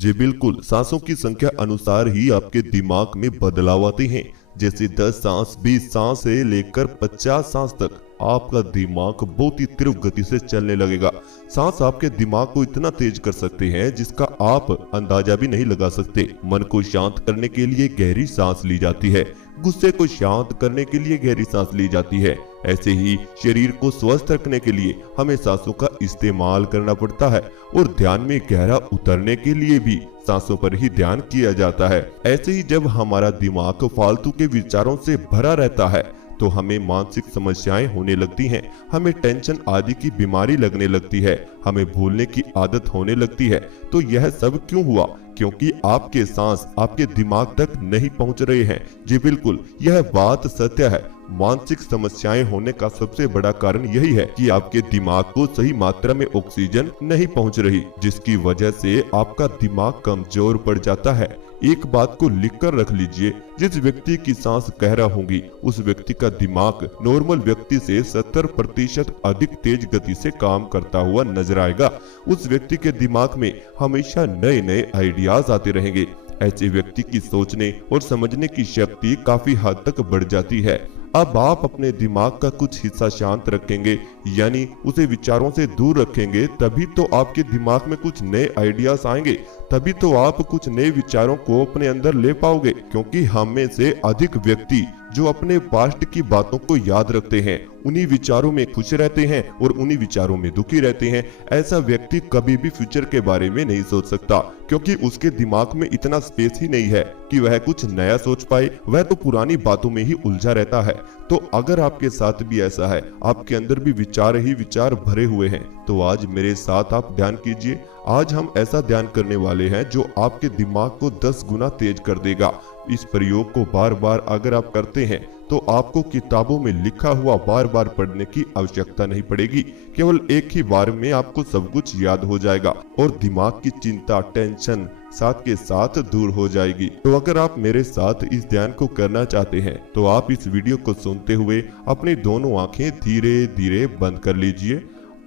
जी बिल्कुल, सांसों की संख्या अनुसार ही आपके दिमाग में बदलाव आते हैं। जैसे 10 सांस, 20 सांस से लेकर 50 सांस तक आपका दिमाग बहुत ही तीव्र गति से चलने लगेगा। सांस आपके दिमाग को इतना तेज कर सकते हैं जिसका आप अंदाजा भी नहीं लगा सकते। मन को शांत करने के लिए गहरी सांस ली जाती है, गुस्से को शांत करने के लिए गहरी सांस ली जाती है। ऐसे ही शरीर को स्वस्थ रखने के लिए हमें सांसों का इस्तेमाल करना पड़ता है और ध्यान में गहरा उतरने के लिए भी सांसों पर ही ध्यान किया जाता है। ऐसे ही जब हमारा दिमाग फालतू के विचारों से भरा रहता है तो हमें मानसिक समस्याएं होने लगती हैं, हमें टेंशन आदि की बीमारी लगने लगती है, हमें भूलने की आदत होने लगती है। तो यह सब क्यों हुआ? क्योंकि आपके सांस आपके दिमाग तक नहीं पहुंच रहे हैं। जी बिल्कुल, यह बात सत्य है। मानसिक समस्याएं होने का सबसे बड़ा कारण यही है कि आपके दिमाग को सही मात्रा में ऑक्सीजन नहीं पहुंच रही, जिसकी वजह से आपका दिमाग कमजोर पड़ जाता है। एक बात को लिख कर रख लीजिए, जिस व्यक्ति की सांस गहरा होगी उस व्यक्ति का दिमाग नॉर्मल व्यक्ति से 70% अधिक तेज गति से काम करता हुआ नजर आएगा। उस व्यक्ति के दिमाग में हमेशा नए नए आइडियाज आते रहेंगे। ऐसे व्यक्ति की सोचने और समझने की शक्ति काफी हद तक बढ़ जाती है। अब आप अपने दिमाग का कुछ हिस्सा शांत रखेंगे, यानी उसे विचारों से दूर रखेंगे, तभी तो आपके दिमाग में कुछ नए आइडियाज आएंगे, तभी तो आप कुछ नए विचारों को अपने अंदर ले पाओगे। क्योंकि हम में से अधिक व्यक्ति जो अपने पास्ट की बातों को याद रखते हैं, उन्हीं विचारों में खुश रहते हैं और उन्हीं विचारों में दुखी रहते हैं। ऐसा व्यक्ति कभी भी फ्यूचर के बारे में नहीं सोच सकता, क्योंकि उसके दिमाग में इतना स्पेस ही नहीं है कि वह कुछ नया सोच पाए। वह तो पुरानी बातों में ही उलझा रहता है। तो अगर आपके साथ भी ऐसा है, आपके अंदर भी विचार ही विचार भरे हुए हैं, तो आज मेरे साथ आप ध्यान कीजिए। आज हम ऐसा ध्यान करने वाले हैं जो आपके दिमाग को 10 गुना तेज कर देगा। इस प्रयोग को बार बार अगर आप करते हैं तो आपको किताबों में लिखा हुआ बार बार पढ़ने की आवश्यकता नहीं पड़ेगी। केवल एक ही बार में आपको सब कुछ याद हो जाएगा और दिमाग की चिंता, टेंशन साथ के साथ दूर हो जाएगी। तो अगर आप मेरे साथ इस ध्यान को करना चाहते हैं तो आप इस वीडियो को सुनते हुए अपनी दोनों आंखें धीरे धीरे बंद कर लीजिए।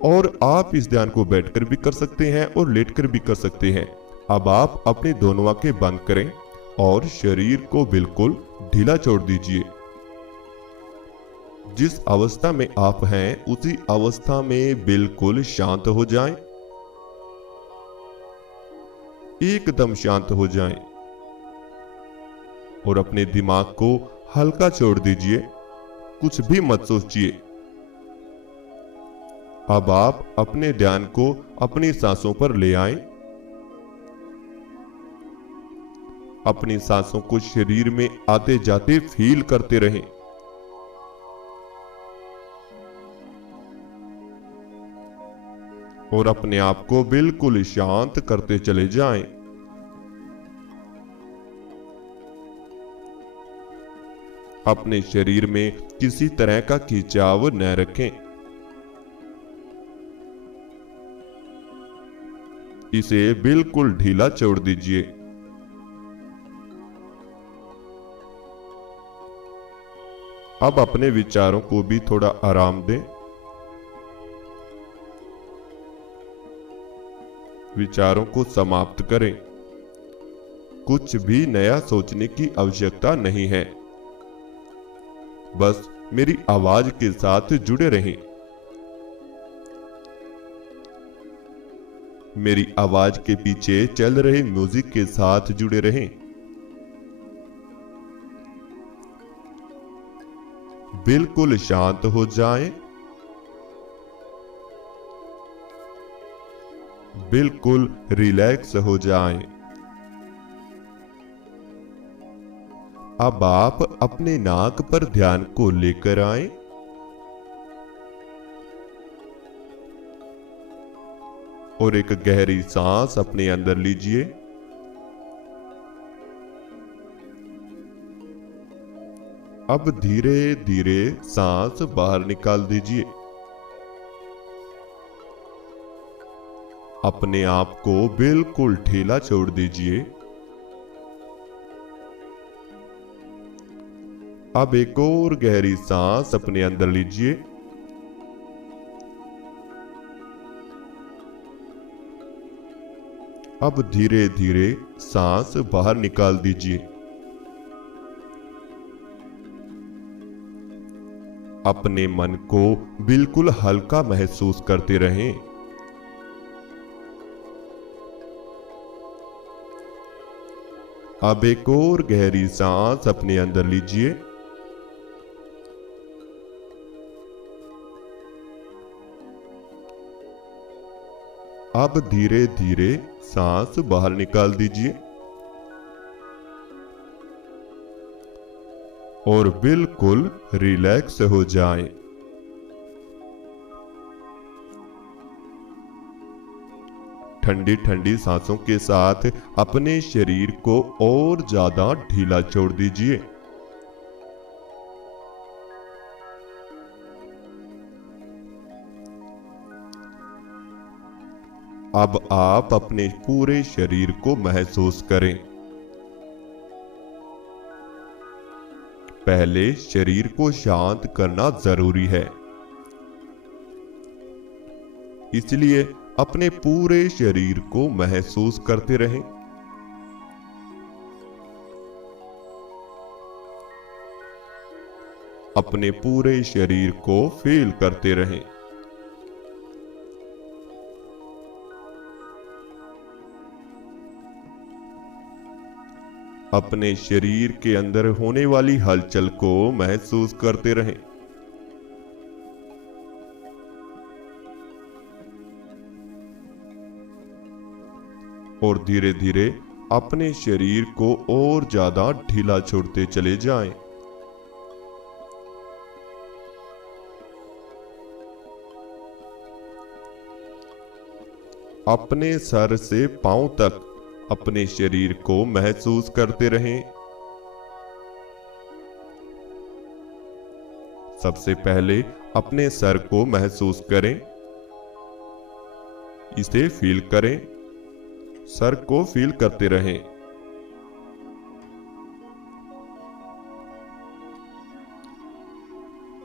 और आप इस ध्यान को बैठकर भी कर सकते हैं और लेटकर भी कर सकते हैं। अब आप अपनी दोनों आंखें बंद करें और शरीर को बिल्कुल ढीला छोड़ दीजिए। जिस अवस्था में आप हैं उसी अवस्था में बिल्कुल शांत हो जाएं, एकदम शांत हो जाएं और अपने दिमाग को हल्का छोड़ दीजिए, कुछ भी मत सोचिए। अब आप अपने ध्यान को अपनी सांसों पर ले आएं। अपनी सांसों को शरीर में आते जाते फील करते रहें। और अपने आप को बिल्कुल शांत करते चले जाएं। अपने शरीर में किसी तरह का खिंचाव न रखें। इसे बिल्कुल ढीला छोड़ दीजिए। अब अपने विचारों को भी थोड़ा आराम दें। विचारों को समाप्त करें। कुछ भी नया सोचने की आवश्यकता नहीं है। बस मेरी आवाज के साथ जुड़े रहें। मेरी आवाज के पीछे चल रहे म्यूजिक के साथ जुड़े रहें। बिल्कुल शांत हो जाएं। बिल्कुल रिलैक्स हो जाएं। अब आप अपने नाक पर ध्यान को लेकर आएं। और एक गहरी सांस अपने अंदर लीजिए। अब धीरे धीरे सांस बाहर निकाल दीजिए। अपने आप को बिल्कुल ढीला छोड़ दीजिए। अब एक और गहरी सांस अपने अंदर लीजिए। अब धीरे धीरे सांस बाहर निकाल दीजिए। अपने मन को बिल्कुल हल्का महसूस करते रहें। अब एक और गहरी सांस अपने अंदर लीजिए। अब धीरे धीरे सांस बाहर निकाल दीजिए और बिल्कुल रिलैक्स हो जाएं। ठंडी ठंडी सांसों के साथ अपने शरीर को और ज्यादा ढीला छोड़ दीजिए। अब आप अपने पूरे शरीर को महसूस करें। पहले शरीर को शांत करना जरूरी है, इसलिए अपने पूरे शरीर को महसूस करते रहें। अपने पूरे शरीर को फील करते रहें। अपने शरीर के अंदर होने वाली हलचल को महसूस करते रहें। और धीरे धीरे अपने शरीर को और ज्यादा ढीला छोड़ते चले जाएं। अपने सर से पांव तक अपने शरीर को महसूस करते रहें। सबसे पहले अपने सर को महसूस करें, इसे फील करें, सर को फील करते रहें।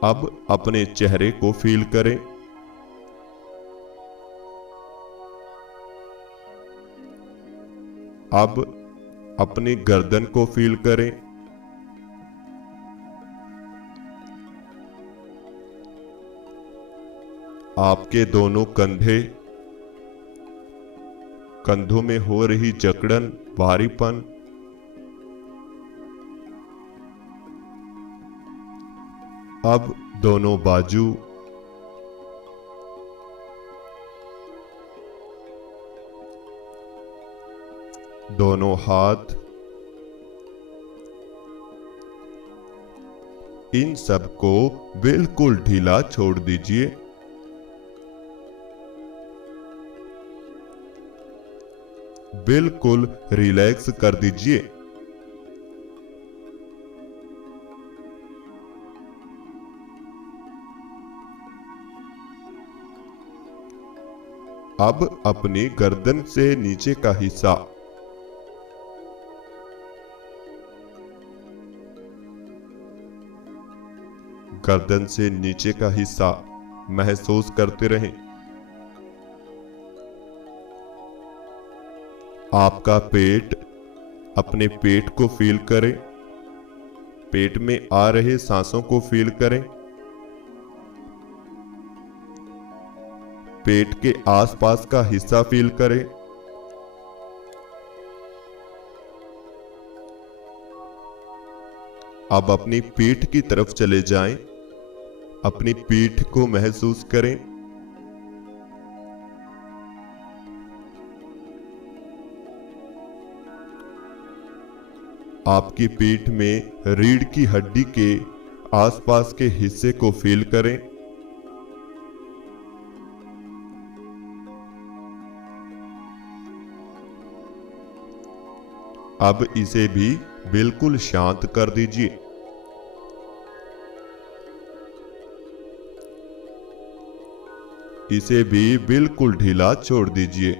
अब अपने चेहरे को फील करें। अब अपनी गर्दन को फील करें। आपके दोनों कंधे, कंधों में हो रही जकड़न, भारीपन। अब दोनों बाजू, दोनों हाथ, इन सब को बिल्कुल ढीला छोड़ दीजिए। बिल्कुल रिलैक्स कर दीजिए। अब अपनी गर्दन से नीचे का हिस्सा, गर्दन से नीचे का हिस्सा महसूस करते रहें। आपका पेट, अपने पेट को फील करें। पेट में आ रहे सांसों को फील करें। पेट के आसपास का हिस्सा फील करें। अब अपनी पीठ की तरफ चले जाएं। अपनी पीठ को महसूस करें। आपकी पीठ में रीढ़ की हड्डी के आसपास के हिस्से को फील करें। अब इसे भी बिल्कुल शांत कर दीजिए। इसे भी बिल्कुल ढीला छोड़ दीजिए।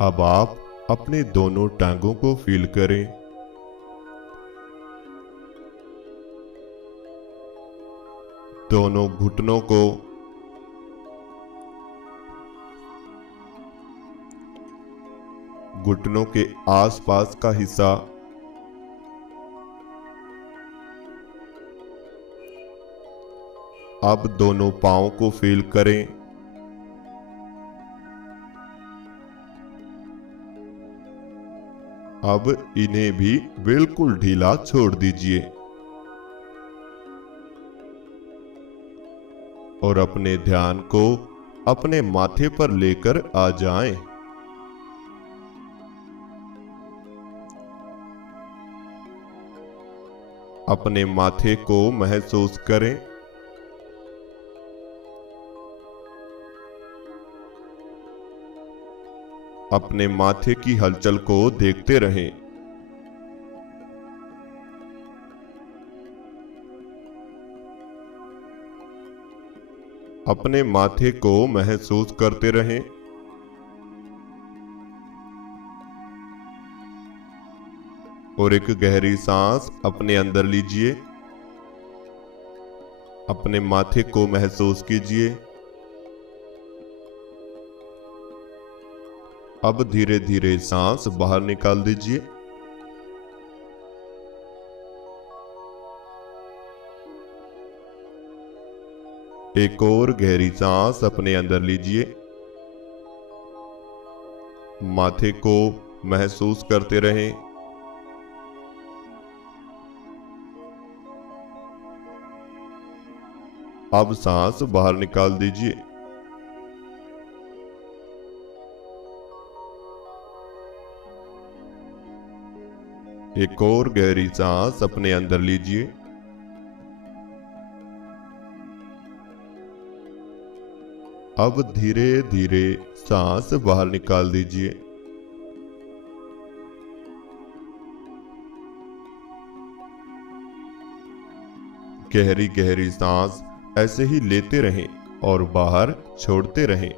अब आप अपने दोनों टांगों को फील करें। दोनों घुटनों को, घुटनों के आसपास का हिस्सा, अब दोनों पांव को फील करें। अब इन्हें भी बिल्कुल ढीला छोड़ दीजिए और अपने ध्यान को अपने माथे पर लेकर आ जाएं। अपने माथे को महसूस करें। अपने माथे की हलचल को देखते रहें। अपने माथे को महसूस करते रहें। और एक गहरी सांस अपने अंदर लीजिए। अपने माथे को महसूस कीजिए। अब धीरे धीरे सांस बाहर निकाल दीजिए। एक और गहरी सांस अपने अंदर लीजिए। माथे को महसूस करते रहें। अब सांस बाहर निकाल दीजिए। एक और गहरी सांस अपने अंदर लीजिए। अब धीरे धीरे सांस बाहर निकाल दीजिए। गहरी गहरी सांस ऐसे ही लेते रहें और बाहर छोड़ते रहें।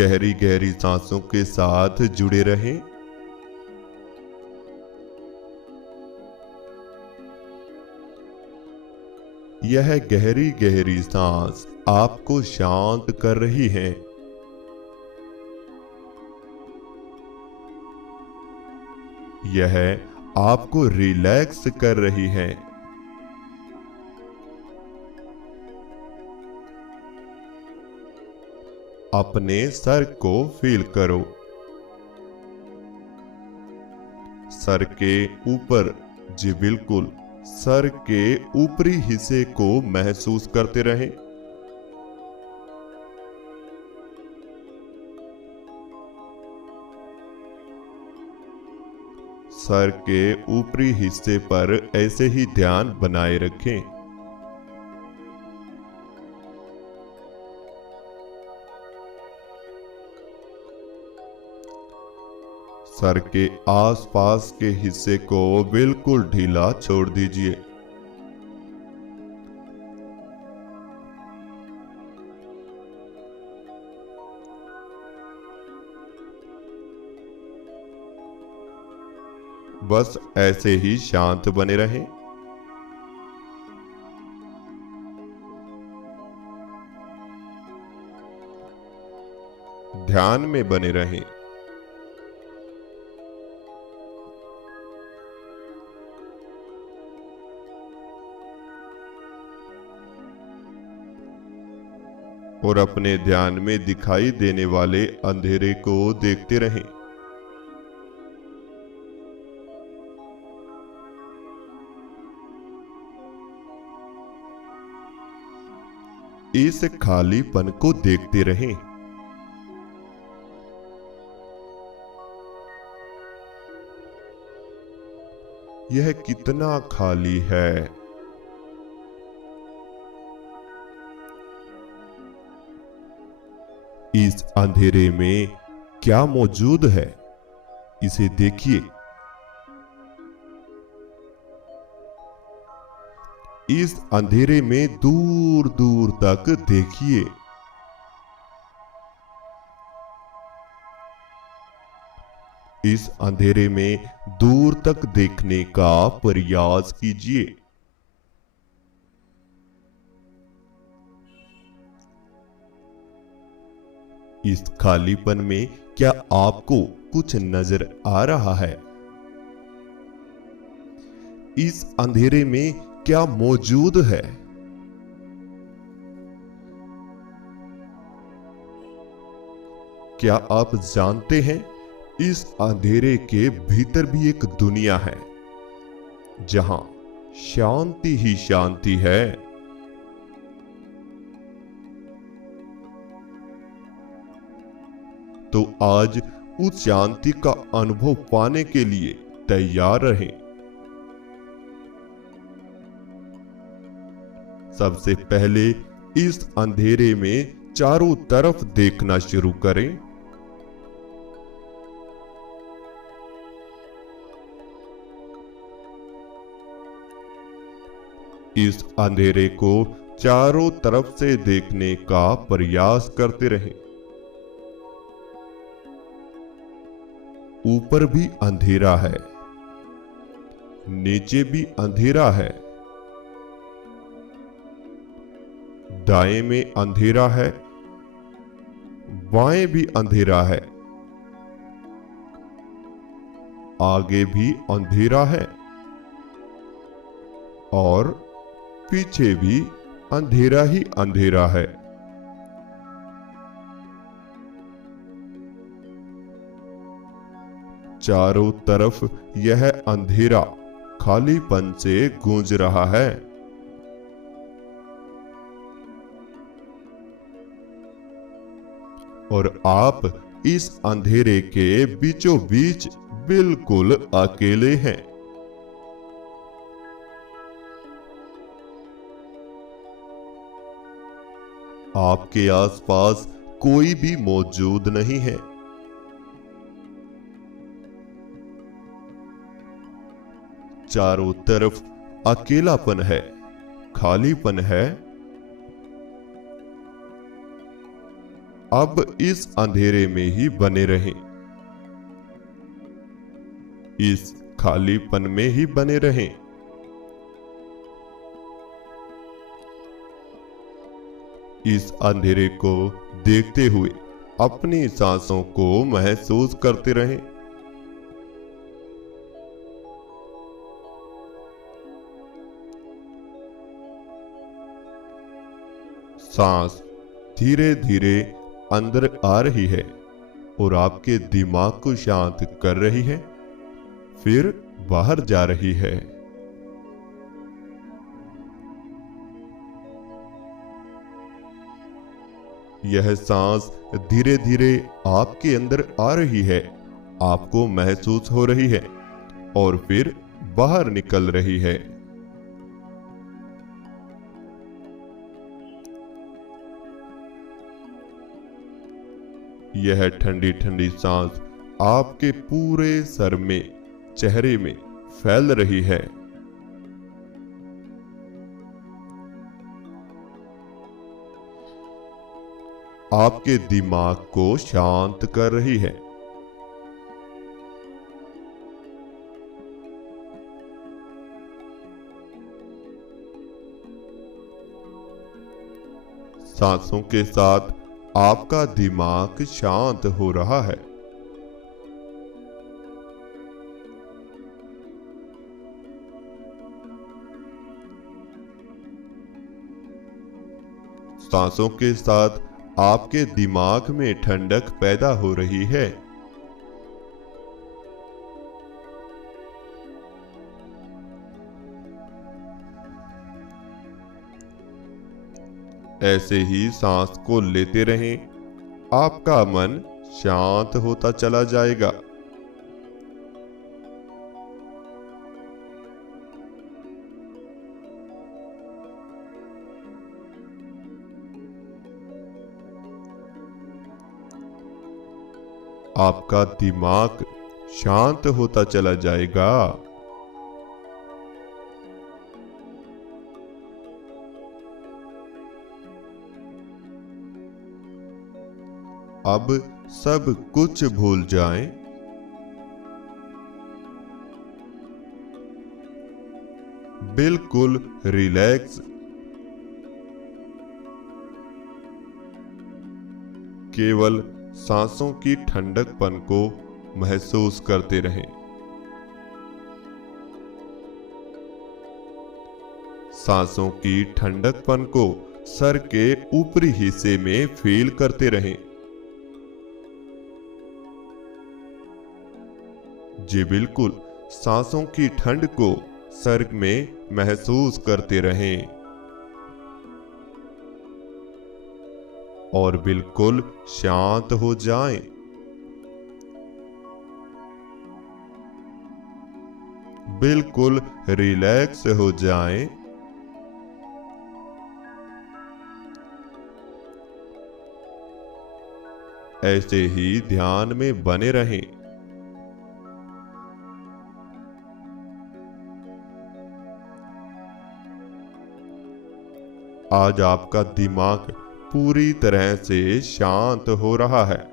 गहरी गहरी सांसों के साथ जुड़े रहें। यह गहरी गहरी सांस आपको शांत कर रही है। यह आपको रिलैक्स कर रही है। अपने सर को फील करो। सर के ऊपर, जी बिल्कुल, सर के ऊपरी हिस्से को महसूस करते रहें। सर के ऊपरी हिस्से पर ऐसे ही ध्यान बनाए रखें। सर के आसपास के हिस्से को बिल्कुल ढीला छोड़ दीजिए। बस ऐसे ही शांत बने रहें। ध्यान में बने रहें। और अपने ध्यान में दिखाई देने वाले अंधेरे को देखते रहें। इस खालीपन को देखते रहें। यह कितना खाली है। इस अंधेरे में क्या मौजूद है, इसे देखिए। इस अंधेरे में दूर दूर तक देखिए। इस अंधेरे में दूर तक देखने का प्रयास कीजिए। इस खालीपन में क्या आपको कुछ नजर आ रहा है? इस अंधेरे में क्या मौजूद है? क्या आप जानते हैं, इस अंधेरे के भीतर भी एक दुनिया है जहां शांति ही शांति है। तो आज उस शांति का अनुभव पाने के लिए तैयार रहें। सबसे पहले इस अंधेरे में चारों तरफ देखना शुरू करें। इस अंधेरे को चारों तरफ से देखने का प्रयास करते रहें। ऊपर भी अंधेरा है, नीचे भी अंधेरा है, दाएं में अंधेरा है, बाएं भी अंधेरा है, आगे भी अंधेरा है और पीछे भी अंधेरा ही अंधेरा है। चारों तरफ यह अंधेरा खालीपन से गूंज रहा है। और आप इस अंधेरे के बीचों बीच बिल्कुल अकेले हैं। आपके आसपास कोई भी मौजूद नहीं है। चारों तरफ अकेलापन है, खालीपन है। अब इस अंधेरे में ही बने रहें, इस खालीपन में ही बने रहें। इस अंधेरे को देखते हुए अपनी सांसों को महसूस करते रहें। सांस धीरे धीरे अंदर आ रही है और आपके दिमाग को शांत कर रही है, फिर बाहर जा रही है। यह सांस धीरे धीरे आपके अंदर आ रही है, आपको महसूस हो रही है और फिर बाहर निकल रही है। यह ठंडी ठंडी सांस आपके पूरे सर में, चेहरे में फैल रही है। आपके दिमाग को शांत कर रही है। सांसों के साथ आपका दिमाग शांत हो रहा है। सांसों के साथ आपके दिमाग में ठंडक पैदा हो रही है। ऐसे ही सांस को लेते रहें, आपका मन शांत होता चला जाएगा। आपका दिमाग शांत होता चला जाएगा। अब सब कुछ भूल जाएं। बिल्कुल रिलैक्स केवल सांसों की ठंडकपन को महसूस करते रहें। सांसों की ठंडकपन को सर के ऊपरी हिस्से में फील करते रहें। जी बिल्कुल, सांसों की ठंड को सर में महसूस करते रहें और बिल्कुल शांत हो जाएं। बिल्कुल रिलैक्स हो जाएं। ऐसे ही ध्यान में बने रहें। आज आपका दिमाग पूरी तरह से शांत हो रहा है।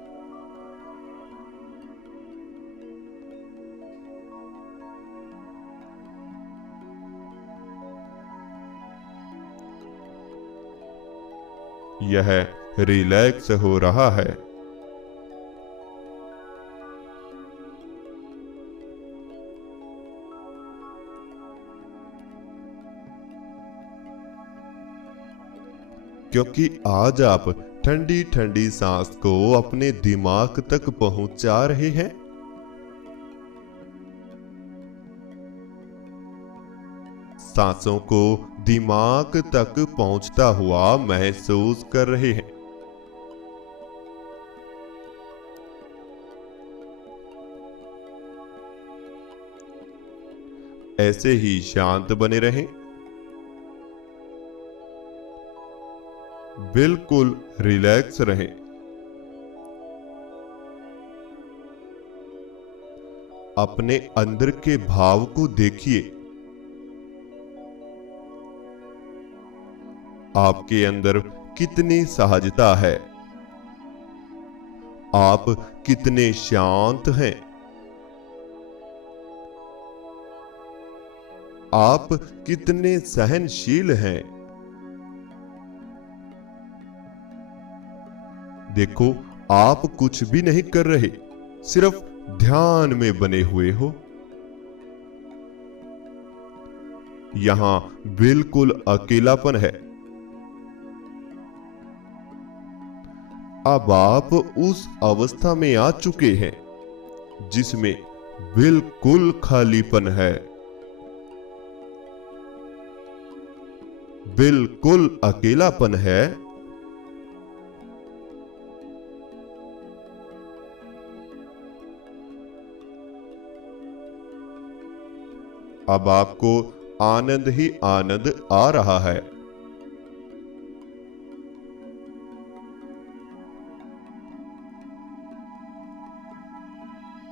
यह रिलैक्स हो रहा है। क्योंकि आज आप ठंडी ठंडी सांस को अपने दिमाग तक पहुंचा रहे हैं। सांसों को दिमाग तक पहुंचता हुआ महसूस कर रहे हैं। ऐसे ही शांत बने रहें। बिल्कुल रिलैक्स रहें। अपने अंदर के भाव को देखिए। आपके अंदर कितनी सहजता है। आप कितने शांत हैं। आप कितने सहनशील हैं। देखो, आप कुछ भी नहीं कर रहे, सिर्फ ध्यान में बने हुए हो। यहां बिल्कुल अकेलापन है। अब आप उस अवस्था में आ चुके हैं जिसमें बिल्कुल खालीपन है, बिल्कुल अकेलापन है। अब आपको आनंद ही आनंद आ रहा है।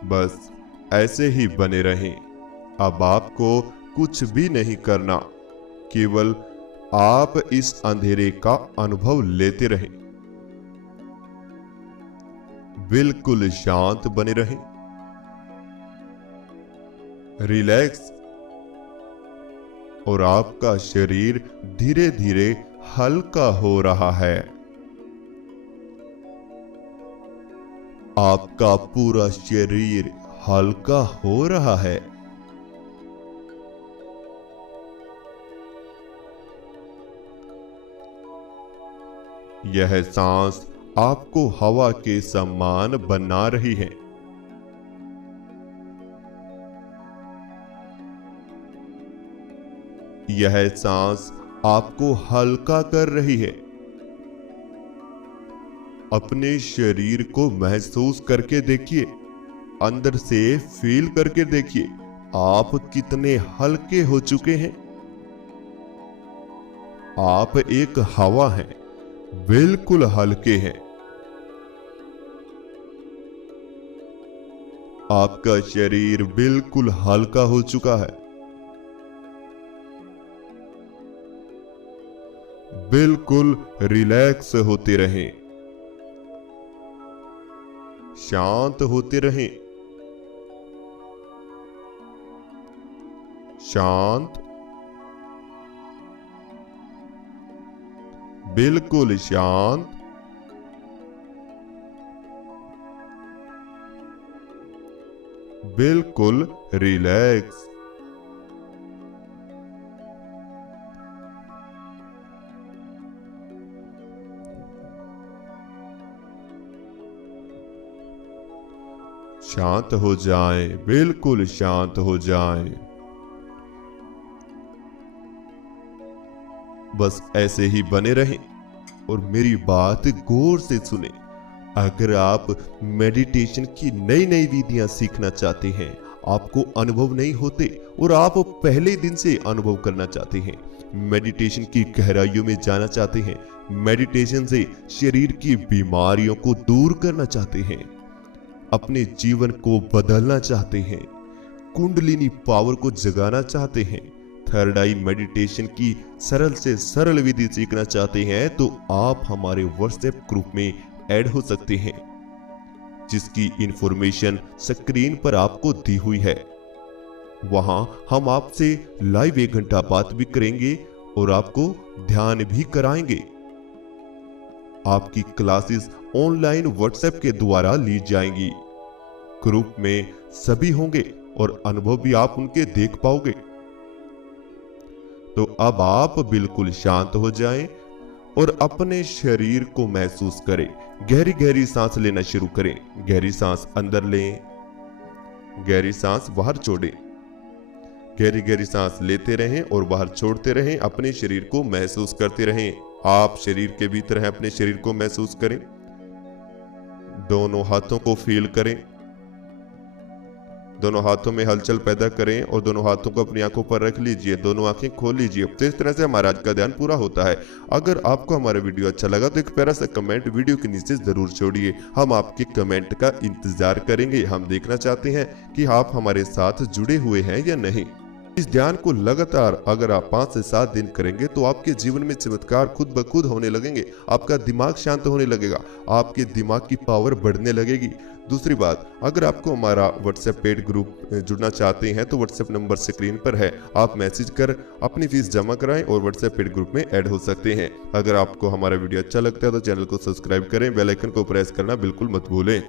बस ऐसे ही बने रहें। अब आपको कुछ भी नहीं करना, केवल आप इस अंधेरे का अनुभव लेते रहें। बिल्कुल शांत बने रहें। रिलैक्स। और आपका शरीर धीरे धीरे हल्का हो रहा है। आपका पूरा शरीर हल्का हो रहा है। यह सांस आपको हवा के समान बना रही है। यह सांस आपको हल्का कर रही है। अपने शरीर को महसूस करके देखिए, अंदर से फील करके देखिए, आप कितने हल्के हो चुके हैं। आप एक हवा हैं, बिल्कुल हल्के हैं। आपका शरीर बिल्कुल हल्का हो चुका है। बिल्कुल रिलैक्स होते रहें। शांत होते रहें। शांत। बिल्कुल शांत। बिल्कुल रिलैक्स। शांत हो जाएं, बिल्कुल शांत हो जाएं। बस ऐसे ही बने रहें और मेरी बात गौर से सुने। अगर आप मेडिटेशन की नई नई विधियां सीखना चाहते हैं, आपको अनुभव नहीं होते और आप पहले दिन से अनुभव करना चाहते हैं, मेडिटेशन की गहराइयों में जाना चाहते हैं, मेडिटेशन से शरीर की बीमारियों को दूर करना चाहते हैं, अपने जीवन को बदलना चाहते हैं, कुंडलिनी पावर को जगाना चाहते हैं, थर्ड आई मेडिटेशन की सरल से सरल विधि सीखना चाहते हैं, तो आप हमारे व्हाट्सएप ग्रुप में ऐड हो सकते हैं, जिसकी इंफॉर्मेशन स्क्रीन पर आपको दी हुई है। वहां हम आपसे लाइव 1 घंटा बात भी करेंगे और आपको ध्यान भी कराएंगे। आपकी क्लासेस ऑनलाइन व्हाट्सएप के द्वारा ली जाएंगी। ग्रुप में सभी होंगे और अनुभव भी आप उनके देख पाओगे। तो अब आप बिल्कुल शांत हो जाएं और अपने शरीर को महसूस करें। गहरी गहरी सांस लेना शुरू करें। गहरी सांस अंदर लें, गहरी सांस बाहर छोड़ें। गहरी गहरी सांस लेते रहें और बाहर छोड़ते रहें। अपने शरीर को महसूस करते रहें। आप शरीर के भीतर हैं, अपने शरीर को महसूस करें। दोनों हाथों को फील करें, दोनों हाथों में हलचल पैदा करें और दोनों हाथों को अपनी आंखों पर रख लीजिए। दोनों आंखें खोल लीजिए। तो इस तरह से हमारा आज का ध्यान पूरा होता है। अगर आपको हमारा वीडियो अच्छा लगा तो एक प्यारा सा कमेंट वीडियो के नीचे जरूर छोड़िए। हम आपके कमेंट का इंतजार करेंगे। हम देखना चाहते हैं कि आप हमारे साथ जुड़े हुए हैं या नहीं। इस ध्यान को लगातार अगर आप 5 से 7 दिन करेंगे तो आपके जीवन में चमत्कार खुद ब खुद होने लगेंगे। आपका दिमाग शांत होने लगेगा, आपके दिमाग की पावर बढ़ने लगेगी। दूसरी बात, अगर आपको हमारा व्हाट्सएप पेड ग्रुप जुड़ना चाहते हैं तो व्हाट्सएप नंबर स्क्रीन पर है। आप मैसेज कर अपनी फीस जमा कराएं और व्हाट्सएप पेड ग्रुप में ऐड हो सकते हैं। अगर आपको हमारा वीडियो अच्छा लगता है तो चैनल को सब्सक्राइब करें, बेल आइकन को प्रेस करना बिल्कुल मत भूलें।